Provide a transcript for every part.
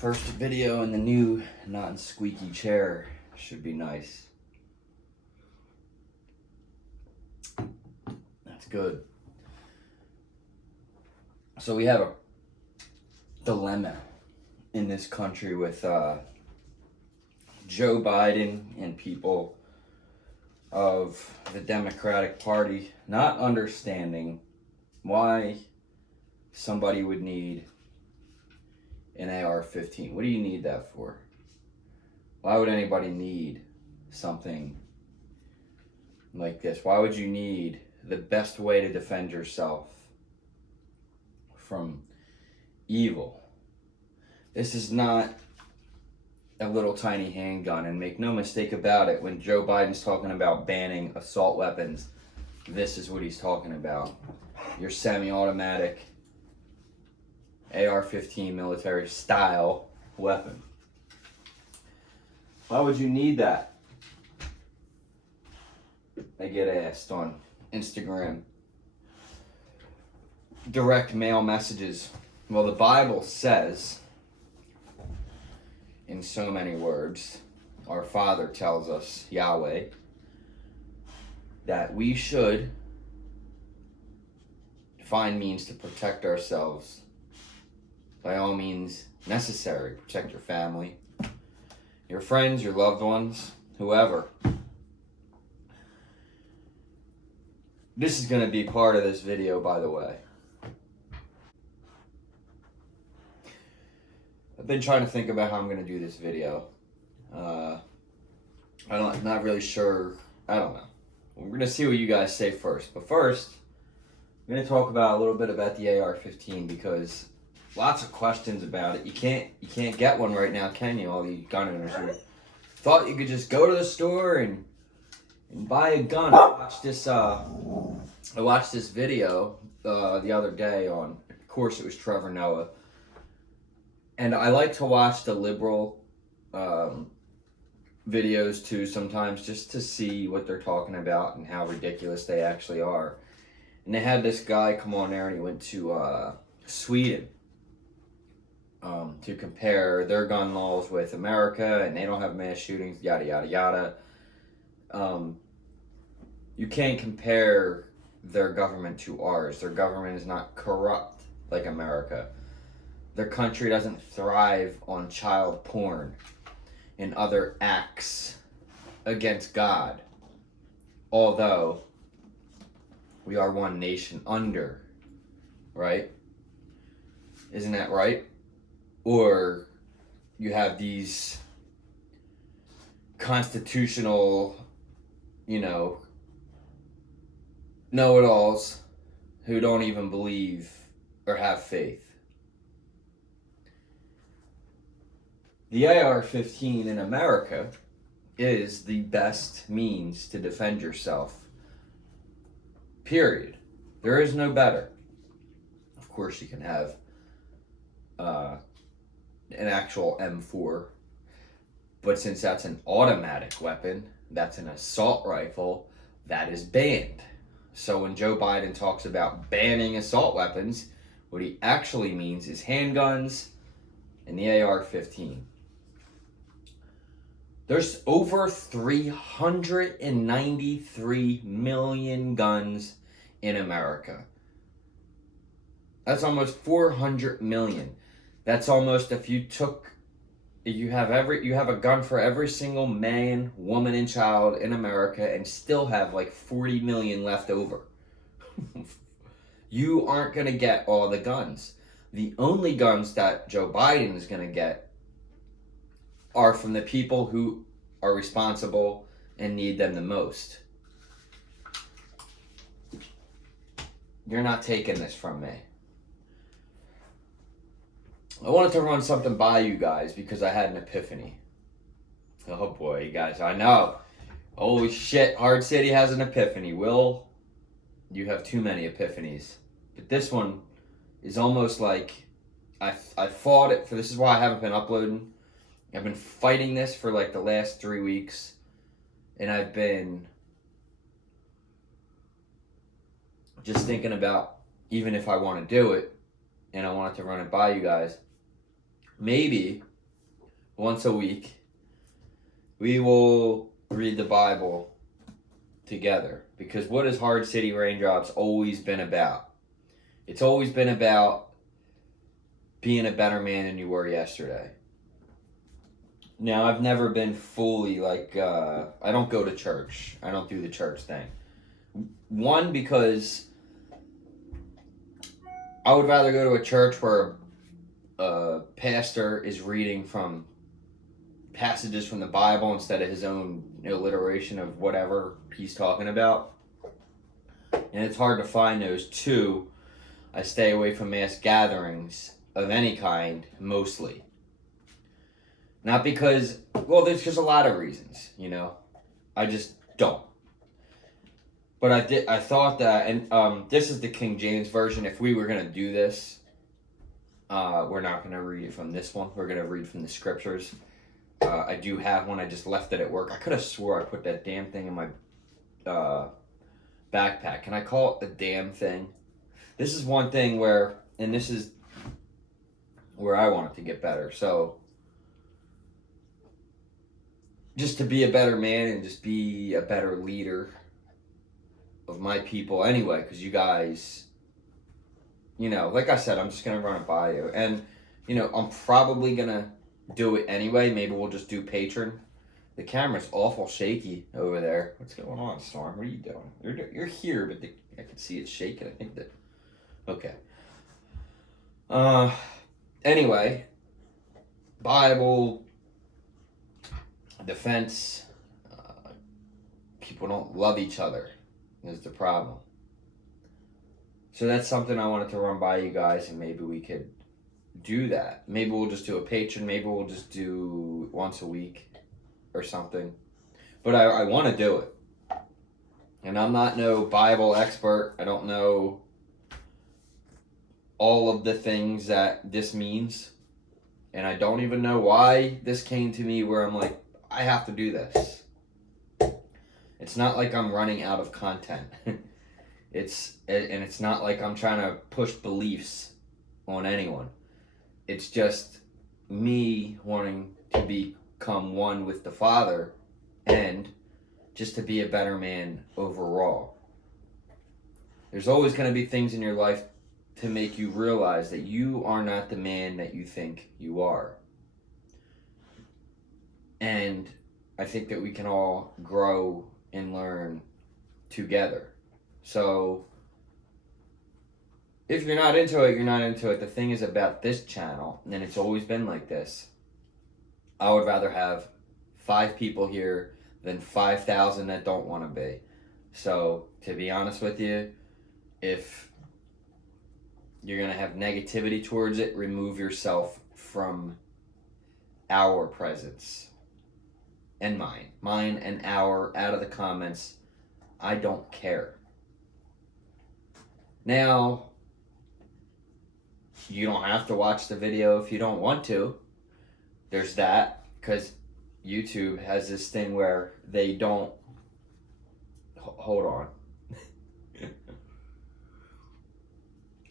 First video in the new non-squeaky chair. Should be nice. That's good. So we have a dilemma in this country with Joe Biden and people of the Democratic Party not understanding why somebody would need an AR-15. What do you need that for? Why would anybody need something like this? Why would you need the best way to defend yourself from evil? This is not a little tiny handgun, and make no mistake about it, when Joe Biden's talking about banning assault weapons, this is what he's talking about. Your semi-automatic AR-15 military style weapon. Why would you need that? I get asked on Instagram. Direct mail messages. Well, the Bible says, in so many words, our Father tells us, Yahweh, that we should find means to protect ourselves. By all means necessary. Protect your family, your friends, your loved ones, whoever. This is going to be part of this video, by the way. I've been trying to think about how I'm going to do this video. I'm not really sure. I don't know. We're going to see what you guys say first. But first, I'm going to talk about a little bit about the AR-15 because lots of questions about it. You can't get one right now, can you? All the gun owners who thought you could just go to the store and buy a gun. I watched this video the other day on, of course it was Trevor Noah. And I like to watch the liberal videos too sometimes, just to see what they're talking about and how ridiculous they actually are. And they had this guy come on there and he went to Sweden to compare their gun laws with America, and they don't have mass shootings, yada, yada, yada. You can't compare their government to ours. Their government is not corrupt like America. Their country doesn't thrive on child porn and other acts against God. Although we are one nation under, right? Isn't that right? Or you have these constitutional, know-it-alls who don't even believe or have faith. The AR-15 in America is the best means to defend yourself. Period. There is no better. Of course, you can have an actual M4, but since that's an automatic weapon, that's an assault rifle, that is banned. So when Joe Biden talks about banning assault weapons, what he actually means is handguns and the AR-15. There's over 393 million guns in America. That's almost 400 million. That's almost, if you have a gun for every single man, woman, and child in America, and still have like 40 million left over. You aren't going to get all the guns. The only guns that Joe Biden is going to get are from the people who are responsible and need them the most. You're not taking this from me. I wanted to run something by you guys because I had an epiphany. Oh boy, you guys, I know. Holy shit, Hard City has an epiphany. Will, you have too many epiphanies. But this one is almost like I fought it for, this is why I haven't been uploading. I've been fighting this for like the last 3 weeks. And I've been just thinking about, even if I want to do it, and I wanted to run it by you guys, maybe once a week, we will read the Bible together. Because what has Hard City Raindrops always been about? It's always been about being a better man than you were yesterday. Now, I've never been fully I don't go to church. I don't do the church thing. One, because I would rather go to a church where a pastor is reading from passages from the Bible instead of his own alliteration of whatever he's talking about. And it's hard to find those. Two, I stay away from mass gatherings of any kind, mostly. Not because, well, there's just a lot of reasons, I just don't. But I thought that, and this is the King James Version. If we were going to do this, we're not going to read it from this one. We're going to read from the scriptures. I do have one. I just left it at work. I could have swore I put that damn thing in my backpack. Can I call it a damn thing? This is one thing where, and this is where I want it to get better. So, just to be a better man and just be a better leader of my people anyway, because you guys, like I said, I'm just going to run it by you. And, I'm probably going to do it anyway. Maybe we'll just do Patreon. The camera's awful shaky over there. What's going on, Storm? What are you doing? You're here, but I can see it shaking. I think that... Okay. Anyway, Bible, defense, people don't love each other is the problem. So that's something I wanted to run by you guys, and maybe we could do that. Maybe we'll just do a Patreon. Maybe we'll just do once a week or something. But I want to do it. And I'm not no Bible expert. I don't know all of the things that this means. And I don't even know why this came to me where I'm like, I have to do this. It's not like I'm running out of content. It's not like I'm trying to push beliefs on anyone. It's just me wanting to become one with the Father and just to be a better man overall. There's always going to be things in your life to make you realize that you are not the man that you think you are. And I think that we can all grow and learn together. So, if you're not into it, you're not into it. The thing is about this channel, and it's always been like this, I would rather have 5 people here than 5,000 that don't want to be. So, to be honest with you, if you're going to have negativity towards it, remove yourself from our presence. And mine and our, out of the comments. I don't care. Now, you don't have to watch the video if you don't want to. There's that, because YouTube has this thing where they don't... Hold on.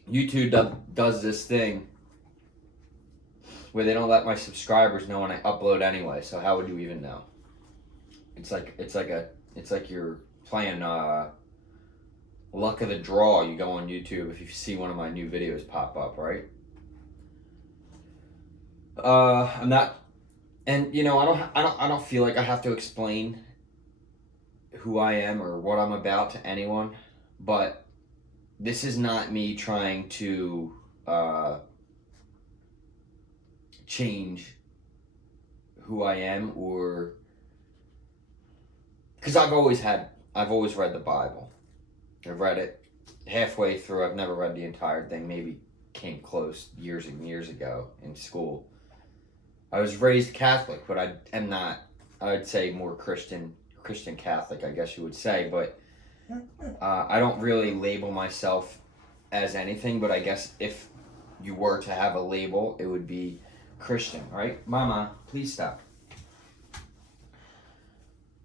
YouTube does this thing where they don't let my subscribers know when I upload anyway, so how would you even know? It's like you're playing luck of the draw. You go on YouTube if you see one of my new videos pop up, right? I'm not, and I don't feel like I have to explain who I am or what I'm about to anyone, but this is not me trying to change who I am, or because I've always read the Bible. I've read it halfway through. I've never read the entire thing. Maybe came close years and years ago in school. I was raised Catholic, but I am not, I would say more Christian Catholic, I guess you would say, but I don't really label myself as anything, but I guess if you were to have a label, it would be Christian, right? Mama, please stop.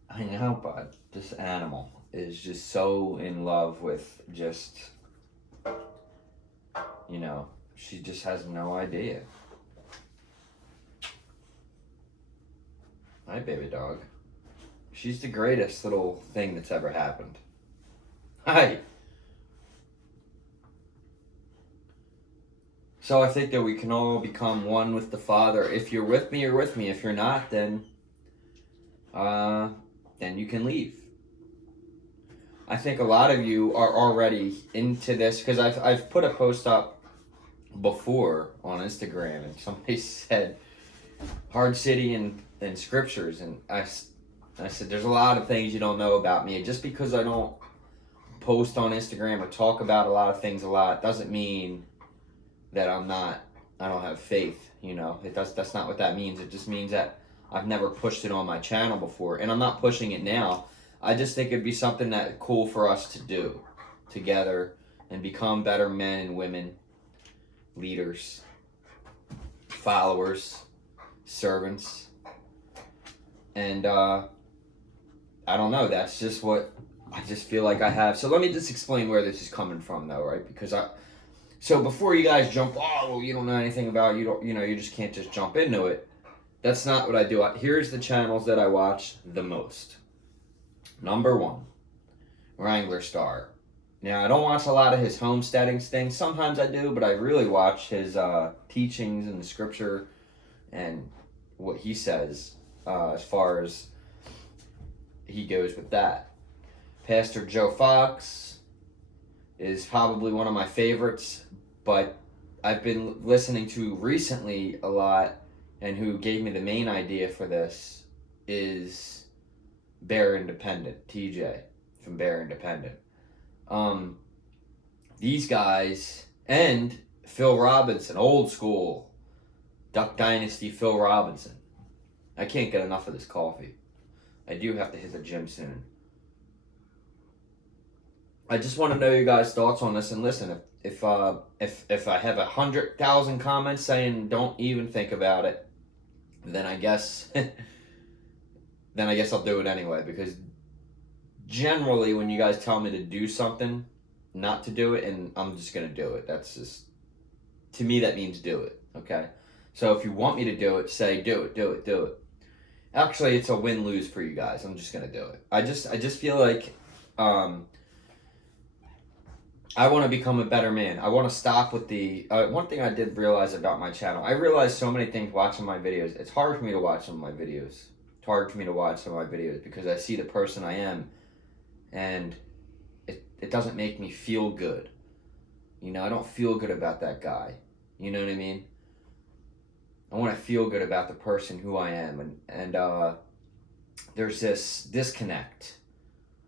I know, but this animal is just so in love with just, she just has no idea. Hi, baby dog. She's the greatest little thing that's ever happened. Hi. So I think that we can all become one with the Father. If you're with me, you're with me. If you're not, then you can leave. I think a lot of you are already into this because I've put a post up before on Instagram and somebody said hard city and scriptures, and I said there's a lot of things you don't know about me, and just because I don't post on Instagram or talk about a lot of things a lot doesn't mean that I don't have faith, that's not what that means. It just means that I've never pushed it on my channel before, and I'm not pushing it now. I just think it'd be something that cool for us to do together and become better men and women, leaders, followers, servants. And I don't know, that's just what I just feel like I have. So let me just explain where this is coming from though, right? Because so before you guys jump, oh, well, you don't know anything about, you just can't just jump into it. That's not what I do. Here's the channels that I watch the most. Number 1, Wrangler Star. Now, I don't watch a lot of his homesteading things. Sometimes I do, but I really watch his teachings in the scripture and what he says as far as he goes with that. Pastor Joe Fox is probably one of my favorites, but I've been listening to recently a lot, and who gave me the main idea for this is Bear Independent, TJ from Bear Independent. These guys, and Phil Robinson, old school Duck Dynasty Phil Robinson. I can't get enough of this coffee. I do have to hit the gym soon. I just want to know you guys' thoughts on this, and listen, if I have 100,000 comments saying don't even think about it, then I guess I'll do it anyway, because generally when you guys tell me to do something, not to do it, and I'm just going to do it. That's just, to me, that means do it, okay? So if you want me to do it, say do it. Actually, it's a win-lose for you guys. I'm just going to do it. I just feel like I want to become a better man. I want to stop with the... one thing I did realize about my channel, I realized so many things watching my videos. It's hard for me to watch some of my videos. It's hard for me to watch some of my videos because I see the person I am, and it doesn't make me feel good. I don't feel good about that guy. You know what I mean? I want to feel good about the person who I am, and there's this disconnect.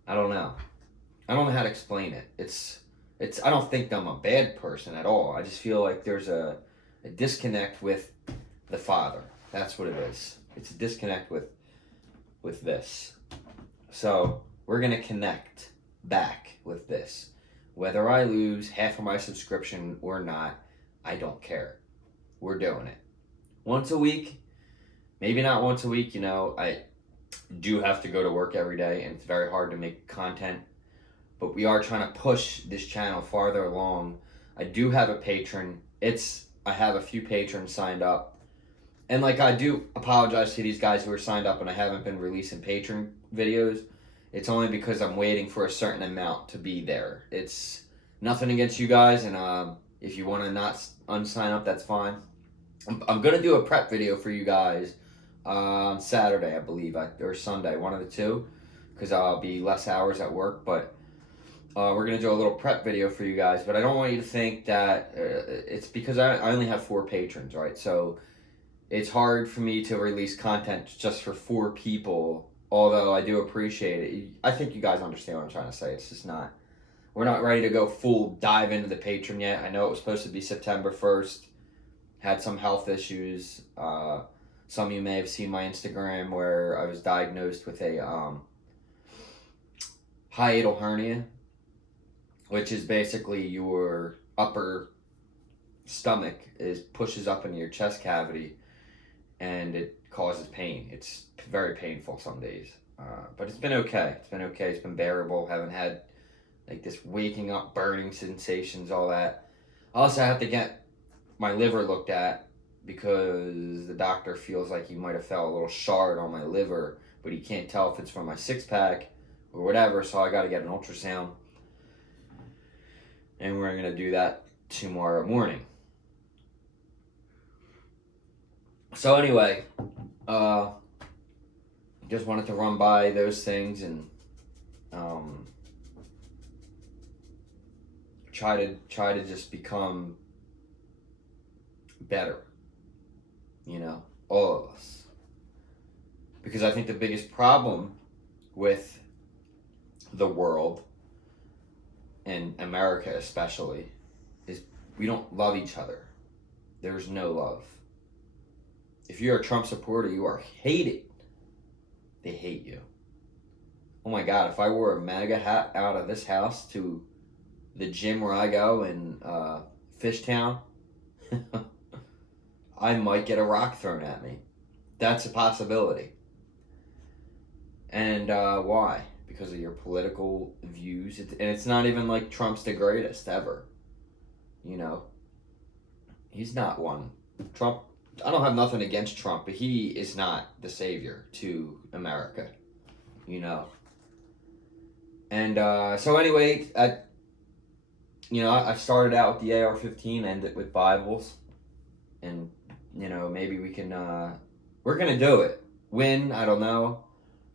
I don't know how to explain it. It's I don't think I'm a bad person at all. I just feel like there's a disconnect with the Father. That's what it is. It's a disconnect with this. So we're going to connect back with this. Whether I lose half of my subscription or not, I don't care. We're doing it. Once a week, maybe not once a week, I do have to go to work every day, and it's very hard to make content. But we are trying to push this channel farther along. I do have a patron. I have a few patrons signed up. And I do apologize to these guys who are signed up and I haven't been releasing patron videos. It's only because I'm waiting for a certain amount to be there. It's nothing against you guys, and if you want to not unsign up, that's fine. I'm going to do a prep video for you guys on Saturday, I believe, or Sunday, one of the two, because I'll be less hours at work, but we're going to do a little prep video for you guys. But I don't want you to think that it's because I only have 4 patrons, right? So it's hard for me to release content just for 4 people, although I do appreciate it. I think you guys understand what I'm trying to say. It's just not, we're not ready to go full dive into the patron yet. I know it was supposed to be September 1st. Had some health issues. Some of you may have seen my Instagram where I was diagnosed with a hiatal hernia, which is basically your upper stomach pushes up into your chest cavity, and it causes pain. It's very painful some days, but it's been okay. It's been bearable. Haven't had this waking up burning sensations, all that. I also have to get my liver looked at because the doctor feels like he might have felt a little shard on my liver, but he can't tell if it's from my six-pack or whatever, so I got to get an ultrasound. And we're going to do that tomorrow morning. So anyway, just wanted to run by those things and try to just become better, all of us. Because I think the biggest problem with the world, and America especially, is we don't love each other. There's no love. If you're a Trump supporter, you are hated. They hate you. Oh my God, if I wore a MAGA hat out of this house to the gym where I go in Fishtown, I might get a rock thrown at me. That's a possibility. And why? Because of your political views. And it's not even like Trump's the greatest ever. He's not one. Trump, I don't have nothing against Trump, but he is not the savior to America. And so anyway, I started out with the AR-15, ended with Bibles. And, maybe we can, we're going to do it. When? I don't know.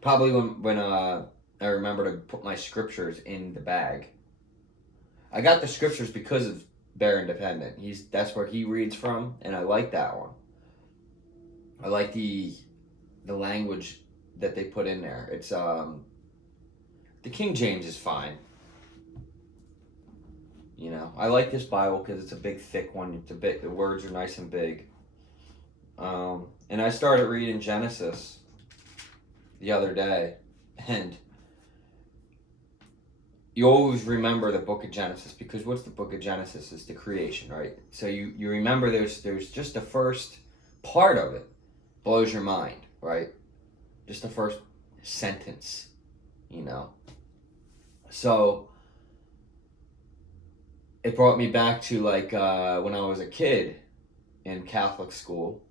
Probably when I remember to put my scriptures in the bag. I got the scriptures because of Bear Independent. That's where he reads from, and I like that one. I like the language that they put in there. It's the King James is fine. I like this Bible because it's a big, thick one. The words are nice and big. And I started reading Genesis the other day, and you always remember the book of Genesis, because what's the book of Genesis? Is the creation, right? So you remember there's just the first part of it blows your mind, right? Just the first sentence, So it brought me back to when I was a kid in Catholic school,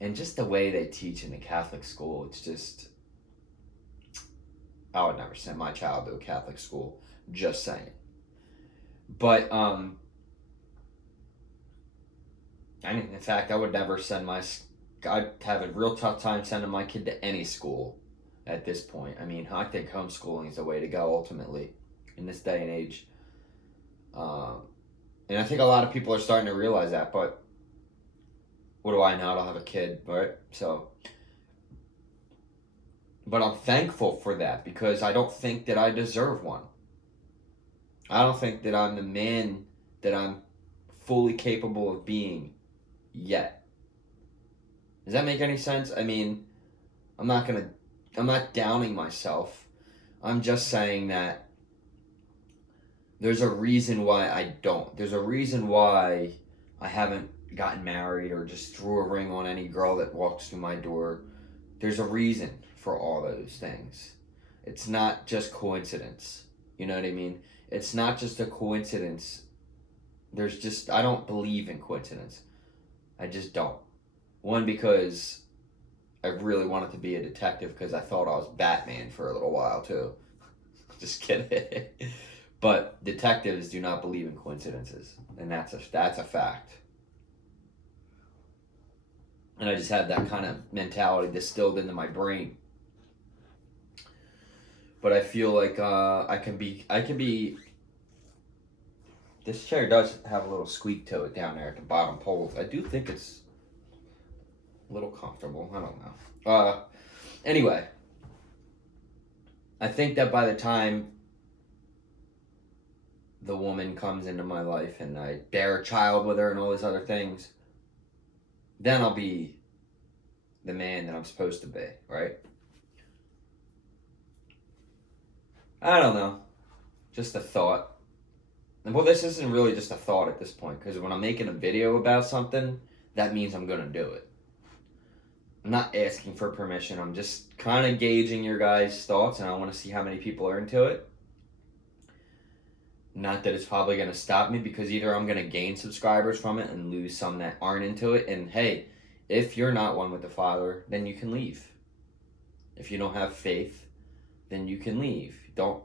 and just the way they teach in the Catholic school, it's just, I would never send my child to a Catholic school, just saying. But, in fact, I would never I'd have a real tough time sending my kid to any school at this point. I think homeschooling is the way to go ultimately in this day and age. And I think a lot of people are starting to realize that, but what do I know? I don't have a kid, right? So, but I'm thankful for that, because I don't think that I deserve one. I don't think that I'm the man that I'm fully capable of being yet. Does that make any sense? I'm not downing myself. I'm just saying that there's a reason why I don't. There's a reason why I haven't gotten married or just threw a ring on any girl that walks through my door. There's a reason for all those things. It's not just coincidence. You know what I mean? It's not just a coincidence. I don't believe in coincidence. I just don't. One, because I really wanted to be a detective, because I thought I was Batman for a little while too. Just kidding. But detectives do not believe in coincidences, and that's a fact. And I just have that kind of mentality distilled into my brain. But I feel like I can be. This chair does have a little squeak to it down there at the bottom poles. I do think it's a little comfortable. I don't know. Anyway, I think that by the time the woman comes into my life and I bear a child with her and all these other things, then I'll be the man that I'm supposed to be, right? I don't know. Just a thought. Well, this isn't really just a thought at this point, because when I'm making a video about something, that means I'm going to do it. I'm not asking for permission. I'm just kind of gauging your guys' thoughts, and I want to see how many people are into it. Not that it's probably going to stop me, because either I'm going to gain subscribers from it and lose some that aren't into it. And hey, if you're not one with the Father, then you can leave. If you don't have faith, then you can leave. Don't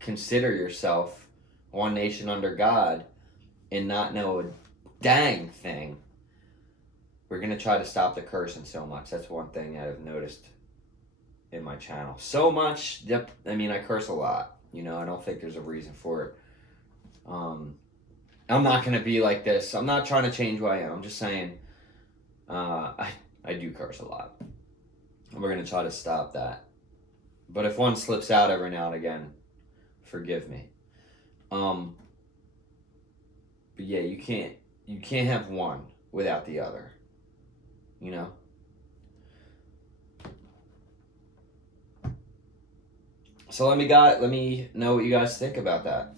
consider yourself one nation under God and not know a dang thing. We're going to try to stop the cursing so much. That's one thing that I've noticed in my channel. So much. Yep. I mean, I curse a lot. You know, I don't think there's a reason for it. I'm not going to be like this. I'm not trying to change who I am. I'm just saying I do curse a lot. And we're going to try to stop that. But if one slips out every now and again, forgive me. But yeah, you can't have one without the other. You know? So let me know what you guys think about that.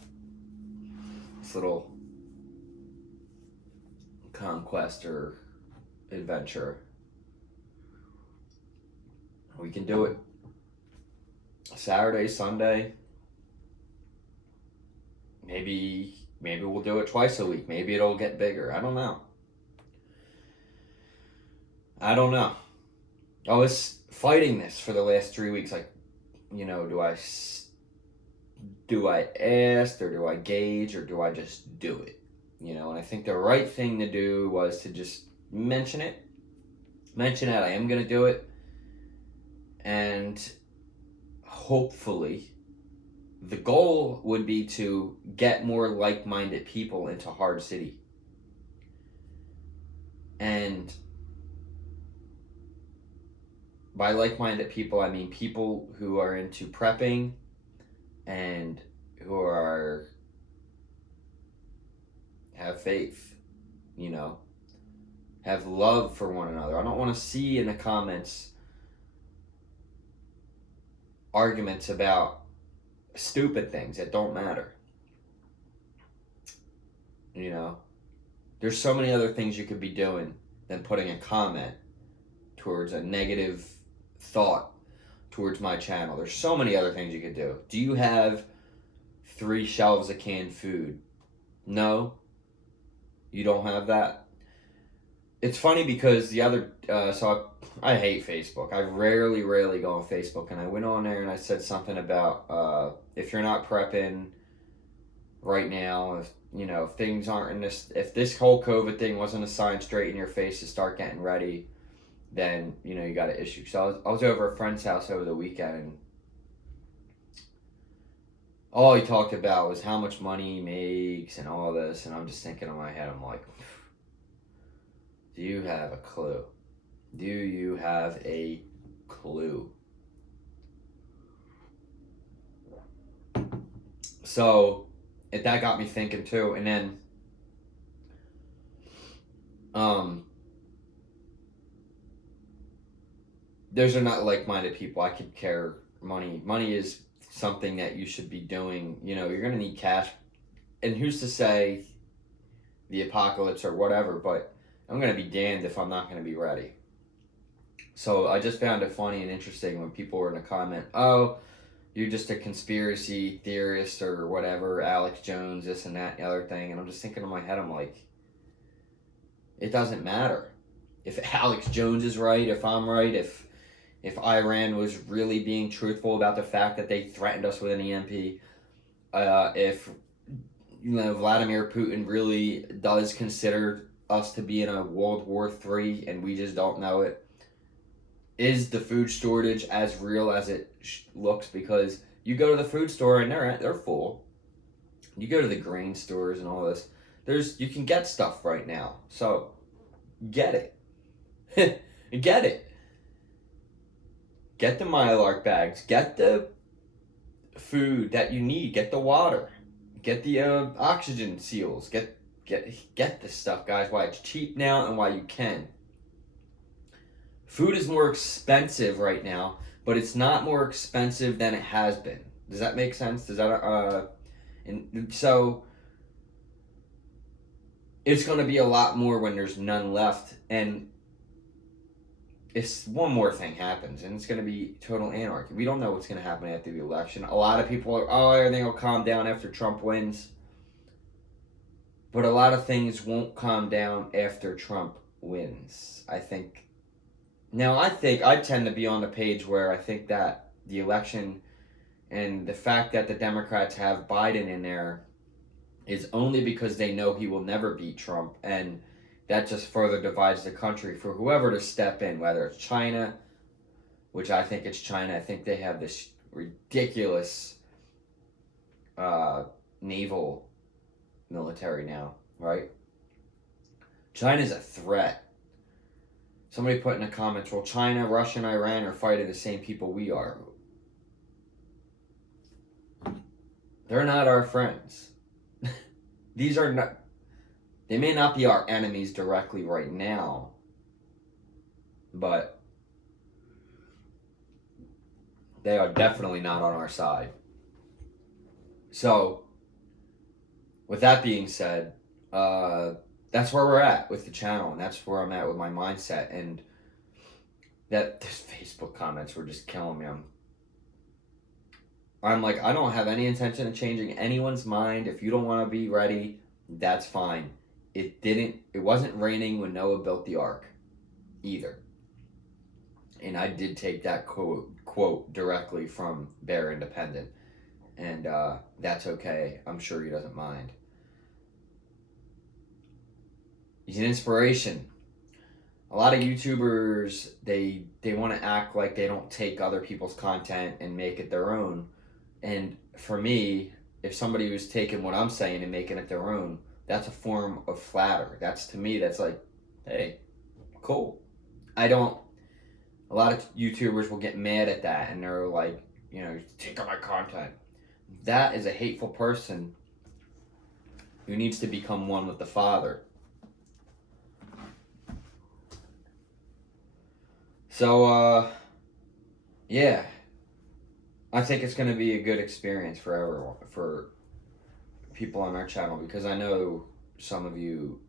This little conquest or adventure. We can do it Saturday, Sunday. Maybe we'll do it twice a week. Maybe it'll get bigger. I don't know. I was fighting this for the last 3 weeks. Like, you know, do I ask, or do I gauge, or do I just do it? You know, and I think the right thing to do was to just mention it. Mention that I am going to do it. And hopefully, the goal would be to get more like-minded people into Hard City. And by like-minded people, I mean people who are into prepping and who have faith, you know, have love for one another. I don't want to see in the comments arguments about stupid things that don't matter. You know, there's so many other things you could be doing than putting a comment towards a negative thought towards my channel. There's so many other things you could do. Do you have 3 shelves of canned food? No, you don't have that. It's funny because the other, I hate Facebook. I rarely go on Facebook, and I went on there and I said something about if you're not prepping right now, if things aren't if this whole COVID thing wasn't a sign straight in your face to start getting ready, then, you got an issue. So I was over a friend's house over the weekend, and all he talked about was how much money he makes and all this, and I'm just thinking in my head, I'm like, do you have a clue? Do you have a clue? So that got me thinking too. And then those are not like-minded people. I could care. Money is something that you should be doing. You're going to need cash. And who's to say the apocalypse or whatever, but I'm going to be damned if I'm not going to be ready. So I just found it funny and interesting when people were in a comment, oh, you're just a conspiracy theorist or whatever, Alex Jones, this and that, the other thing. And I'm just thinking in my head, I'm like, it doesn't matter. If Alex Jones is right, if I'm right, if Iran was really being truthful about the fact that they threatened us with an EMP, if Vladimir Putin really does consider us to be in a World War III and we just don't know it, is the food shortage as real as it looks? Because you go to the food store and they're full. You go to the grain stores and all this, you can get stuff right now. So get it. Get it. Get the Mylark bags. Get the food that you need. Get the water. Get the oxygen seals. Get this stuff, guys, while it's cheap now and while you can. Food is more expensive right now, but it's not more expensive than it has been. Does that make sense? Does that and so it's going to be a lot more when there's none left. And if one more thing happens, and it's going to be total anarchy. We don't know what's going to happen after the election. A lot of people are, everything will calm down after Trump wins. But a lot of things won't calm down after Trump wins. I tend to be on the page where I think that the election and the fact that the Democrats have Biden in there is only because they know he will never beat Trump, and that just further divides the country for whoever to step in, whether it's China, which I think it's China. I think they have this ridiculous naval military now, right? China's a threat. Somebody put in the comments, well, China, Russia, and Iran are fighting the same people we are. They're not our friends. They may not be our enemies directly right now, but they are definitely not on our side. So, with that being said, that's where we're at with the channel, and that's where I'm at with my mindset. And that these Facebook comments were just killing me. I'm like, I don't have any intention of changing anyone's mind. If you don't want to be ready, that's fine. It wasn't raining when Noah built the ark either. And I did take that quote directly from Bear Independent. And that's okay. I'm sure he doesn't mind. He's an inspiration. A lot of YouTubers, they want to act like they don't take other people's content and make it their own. And for me, if somebody was taking what I'm saying and making it their own, that's a form of flatter. That's like, hey, cool. A lot of YouTubers will get mad at that, and they're like, you're taking my content. That is a hateful person who needs to become one with the Father. So, yeah. I think it's going to be a good experience for everyone, for people on our channel, because I know some of you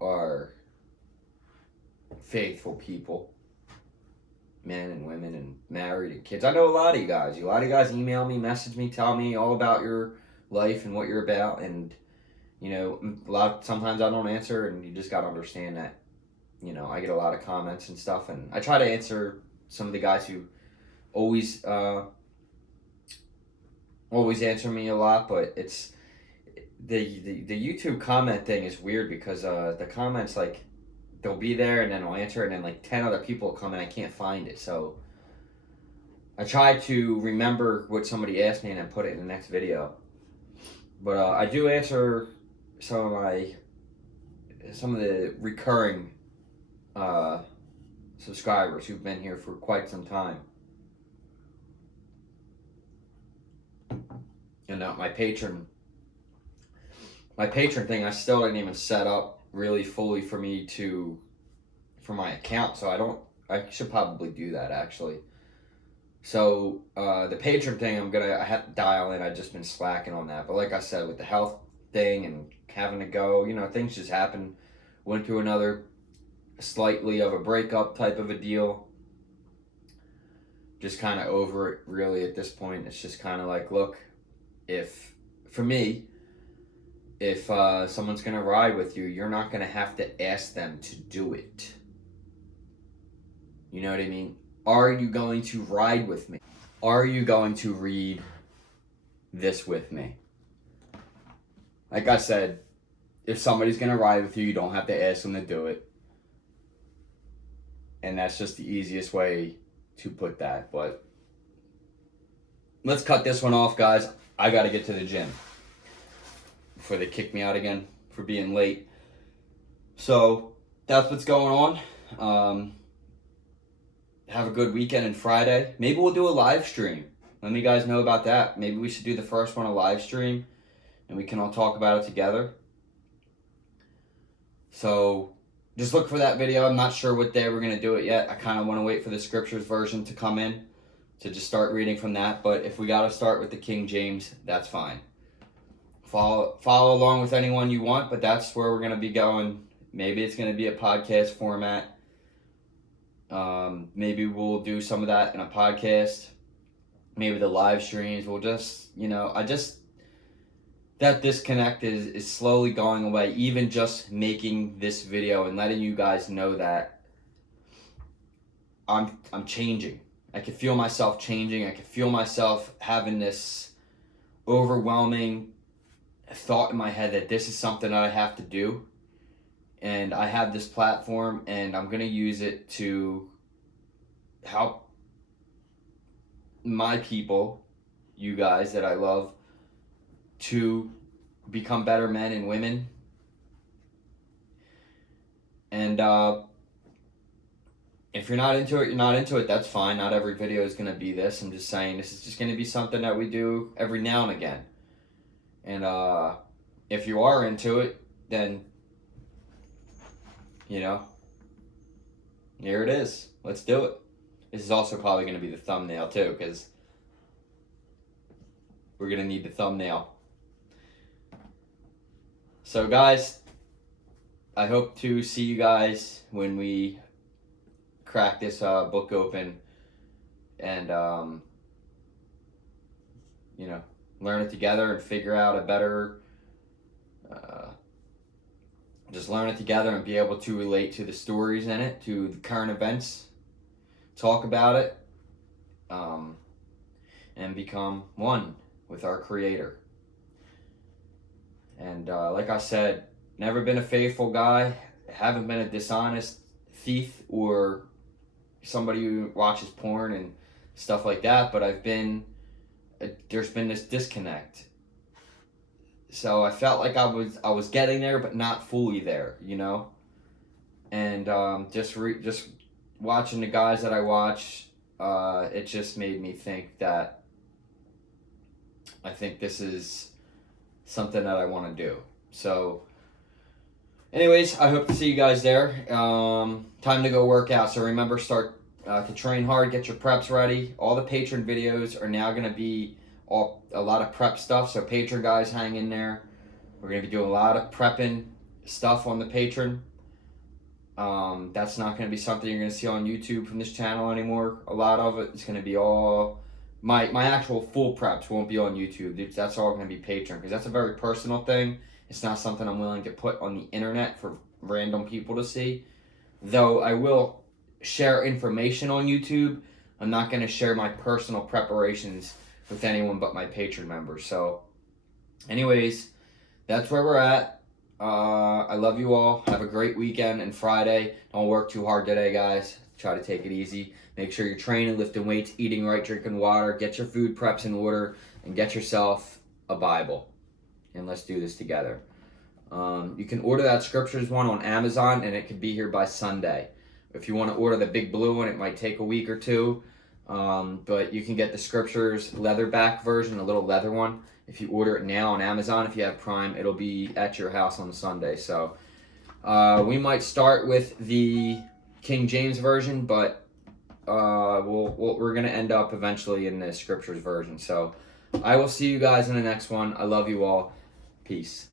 are faithful people, men and women and married and kids. I know a lot of you guys. A lot of you guys email me, message me, tell me all about your life and what you're about. And, sometimes I don't answer, and you just got to understand that, I get a lot of comments and stuff. And I try to answer some of the guys who always answer me a lot, but it's the YouTube comment thing is weird because the comments, like, they'll be there and then I'll answer, and then like 10 other people will come and I can't find it. So I try to remember what somebody asked me and then put it in the next video. But I do answer some of the recurring subscribers who've been here for quite some time. And my patron thing, I still didn't even set up really fully for my account, so I should probably do that actually. So the patron thing, I have to dial in. I've just been slacking on that, but like I said, with the health thing and having to go, things just happen. Went through another slightly of a breakup type of a deal. Just kind of over it really at this point. It's just kind of like, look, if someone's going to ride with you, you're not going to have to ask them to do it. You know what I mean? Are you going to ride with me? Are you going to read this with me? Like I said, if somebody's going to ride with you, you don't have to ask them to do it. And that's just the easiest way to put that. But let's cut this one off, guys. I got to get to the gym before they kick me out again for being late. So that's what's going on. Have a good weekend and Friday. Maybe we'll do a live stream. Let me guys know about that. Maybe we should do the first one a live stream and we can all talk about it together. So just look for that video. I'm not sure what day we're going to do it yet. I kind of want to wait for the scriptures version to come in to just start reading from that. But if we got to start with the King James, that's fine. Follow along with anyone you want, but that's where we're going to be going. Maybe it's going to be a podcast format. Maybe we'll do some of that in a podcast. Maybe the live streams. We'll just, that disconnect is slowly going away. Even just making this video and letting you guys know that I'm changing. I can feel myself changing. I can feel myself having this overwhelming thought in my head that this is something that I have to do. And I have this platform, and I'm going to use it to help my people, you guys that I love, to become better men and women. And if you're not into it, you're not into it. That's fine. Not every video is going to be this. I'm just saying this is just going to be something that we do every now and again. And if you are into it, then, you know, here it is. Let's do it. This is also probably going to be the thumbnail too, because we're going to need the thumbnail. So guys, I hope to see you guys when we crack this book open and, you know, learn it together and figure out a better, just learn it together and be able to relate to the stories in it, to the current events, talk about it, and become one with our Creator. And like I said, never been a faithful guy, haven't been a dishonest thief or somebody who watches porn and stuff like that, but there's been this disconnect. So I felt like I was getting there, but not fully there, you know. And just watching the guys that I watch, it just made me think that I think this is something that I want to do. So, anyways, I hope to see you guys there. Time to go work out. So remember, start to train hard, get your preps ready. All the patron videos are now going to be a lot of prep stuff, so patron guys, hang in there. We're going to be doing a lot of prepping stuff on the patron. That's not going to be something you're going to see on YouTube from this channel anymore. A lot of it is going to be all my actual full preps won't be on YouTube. That's all going to be patron, because that's a very personal thing. It's not something I'm willing to put on the internet for random people to see. Though I will share information on YouTube, I'm not going to share my personal preparations with anyone but my patron members. So, anyways, that's where we're at. I love you all. Have a great weekend and Friday. Don't work too hard today, guys. Try to take it easy. Make sure you're training, lifting weights, eating right, drinking water. Get your food preps in order, and get yourself a Bible. And let's do this together. You can order that scriptures one on Amazon, and it could be here by Sunday. If you want to order the big blue one, it might take a week or two. But you can get the scriptures leatherback version, a little leather one. If you order it now on Amazon, if you have Prime, it'll be at your house on Sunday. So we might start with the King James version, but we're going to end up eventually in the scriptures version. So I will see you guys in the next one. I love you all. Peace.